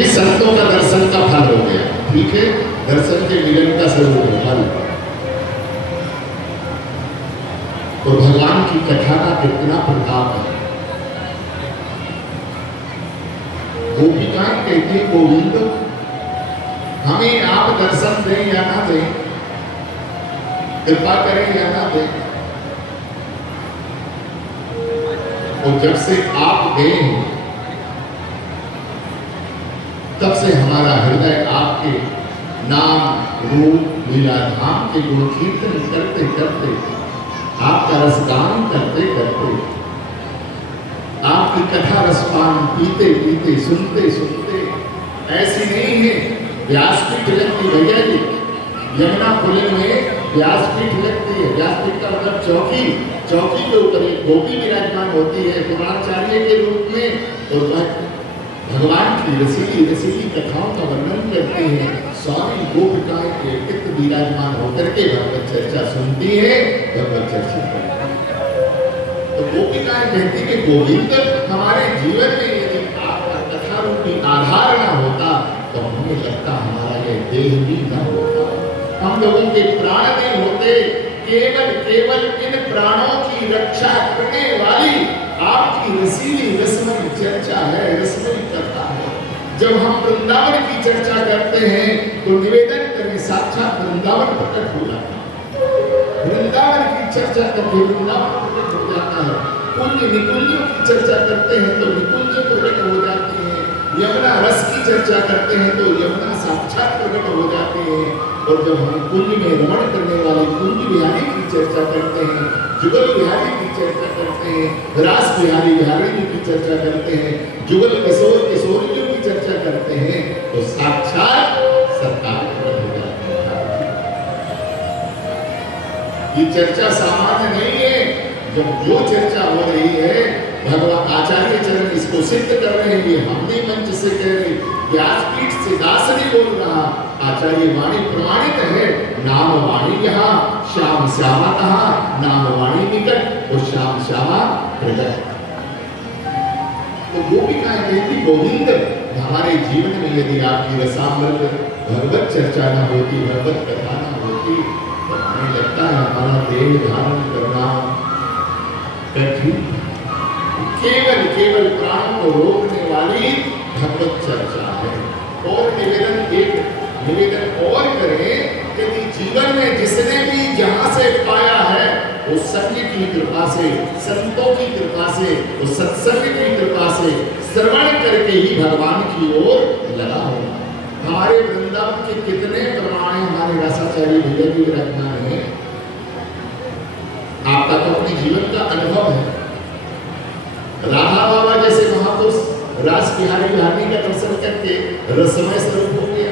ये संतों का दर्शन का फल हो गया। ठीक है, दर्शन के मिलन का स्वरूप है फल। तो भगवान की कथा का कितना प्रताप है। गोपिकाएं कहती है गोविंद हमें आप दर्शन दें या ना दें, कृपा करें या ना दें, और जब से आप गए हैं तब से हमारा हृदय आपके नाम रूप लीला धाम के गुण कीर्तन करते करते, आपका रसगान करते करते, आपकी कथा रसपान पीते पीते सुनते सुनते, ऐसी नहीं है व्यासपीठ लगती भैया जी, यमुना पुलिन में व्यासपीठ लगती है। व्यासपीठ का मतलब चौकी, चौकी के ऊपर एक गोपी विराजमान होती है पुराणाचार्य के रूप में, और भगवान की रसीली रसीली कथाओं का वर्णन करते हैं। स्वामी गोपिकाएं के चित्त विराजमान होकर के भगवत चर्चा सुनती है, भगवत चर्चा करती है। तो गोपिकाएं कहती कि गोविंद हमारे जीवन में यदि आपका कथा रूपी आधार न होता तो हमें लगता हमारा यह देह भी न होता, हम लोगों के प्राण नहीं होते। केवल केवल इन प्राणों की रक्षा करने वाली आपकी रसीली रसमयी चर्चा है, रसमयी कथा है। जब हम वृंदावन की चर्चा करते हैं तो निवेदन करें साक्षात वृंदावन प्रकट हो जाता है। वृंदावन की चर्चा करके वृंदावन प्रकट हो जाता है। कुंज निकुंजों की चर्चा करते हैं तो निकुंज प्रकट हो जाते हैं। यमुना रस की चर्चा करते हैं तो यमुना साक्षात प्रकट हो जाते हैं। और जब हम कुंज में रमण करने वाले कुंज बिहारी की चर्चा करते हैं, जुगल बिहारी की चर्चा करते हैं, रास बिहारी बिहारी जी की चर्चा करते हैं, जुगल किशोर किशोरियों की चर्चा करते हैं, तो साक्षात सरकार प्रकट हो जाती है। ये चर्चा सामान्य नहीं है। जब जो चर्चा हो रही है भगवान आचार्य चरण इसको सिद्ध कर रहे हैं, ये हमने मंच से कह रहे, व्यासपीठ से दास नहीं बोल रहा, आचार्य वाणी प्रमाणित है। नाम वाणी यहाँ श्याम श्यामा कहा, नाम वाणी निकट और श्याम श्यामा प्रकट। तो गोपिकाएं कहती गोविंद हमारे जीवन में यदि आपकी रसामृत भगवत चर्चा न होती, भगवत कथा न होती, तो हमें लगता है हमारा देह धारण करना कठिन। केवल केवल प्राण को रोकने वाली भगवत चर्चा है। और निवेदन और करें कि जीवन में जिसने भी जहां से पाया है वो संग की कृपा से, संतों की कृपा से, वो सत्संग की कृपा से श्रवण करके ही भगवान की ओर लगा हो। हमारे वृंदावन के कितने प्रमाण हैं, हमारे रसाचार्य भैया जी विराजमान है। आपका तो अपने जीवन का अनुभव है। राधा बाबा जैसे महापुरुष रास बिहारी बिहारी का दर्शन करके रसमय स्वरूप हो गया।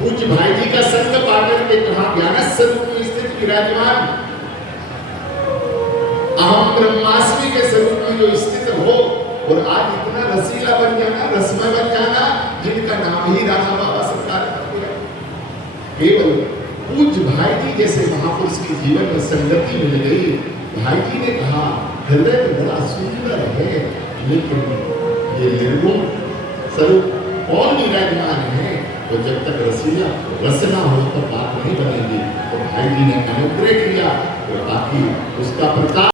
पूज्य भाई जी का संग पाकर के कहा ज्ञान स्वरूप में स्थित विराजमान, अहम ब्रह्मास्मि के स्वरूप में जो स्थित हो, और आज इतना रसीला बन जाना, रसमय बन जाना, जिनका नाम ही राधा बाबा सरकार कर दिया। केवल पूज्य भाई जी जैसे महापुरुष के जीवन में संगति मिल गई। भाई जी ने कहा हृदय बड़ा सुंदर है, लेकिन ये निर्गुण स्वरूप कौन विराजमान है, तो जब तक रसीला रसना हो तो बात नहीं बनेगी। तो भाई जी ने अनुग्रह किया, तो बाकी उसका प्रताप